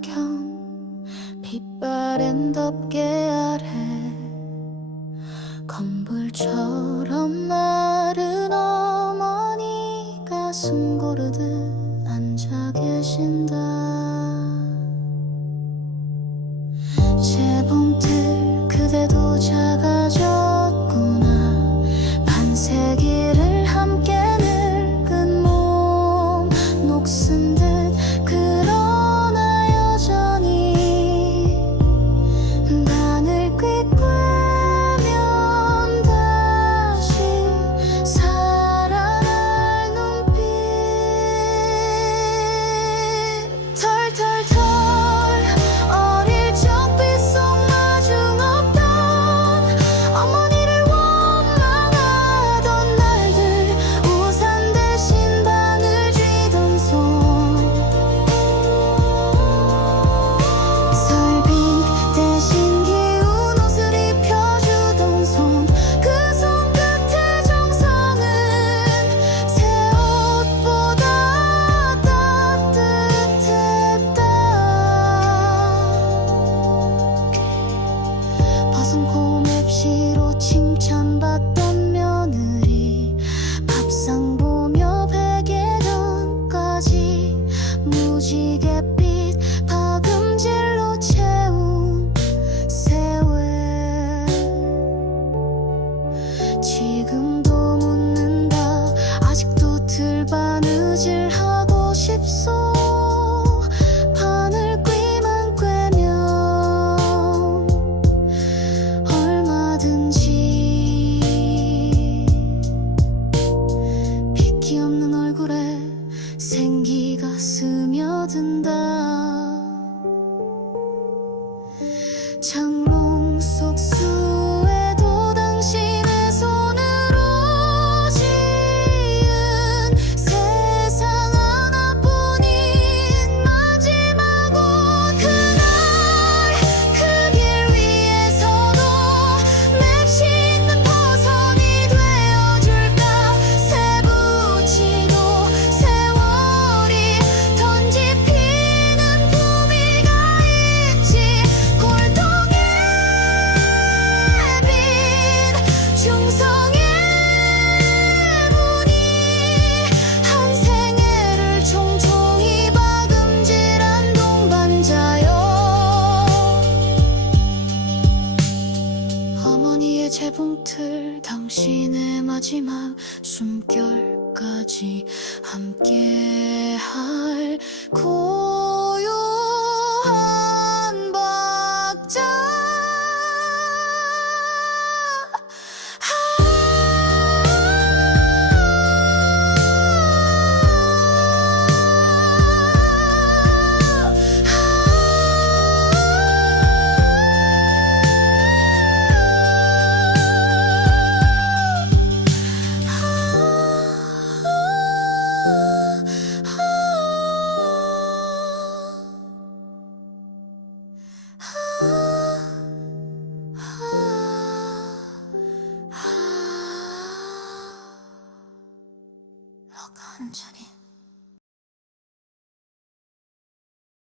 안경 빛바랜 덮개 아래 건불처럼 마른 어머니가 숨 고르듯 앉아 계신다. 끝까지. 무지개 成 이틀 당신의 마지막 숨결까지 함께할 곳. 한 자리.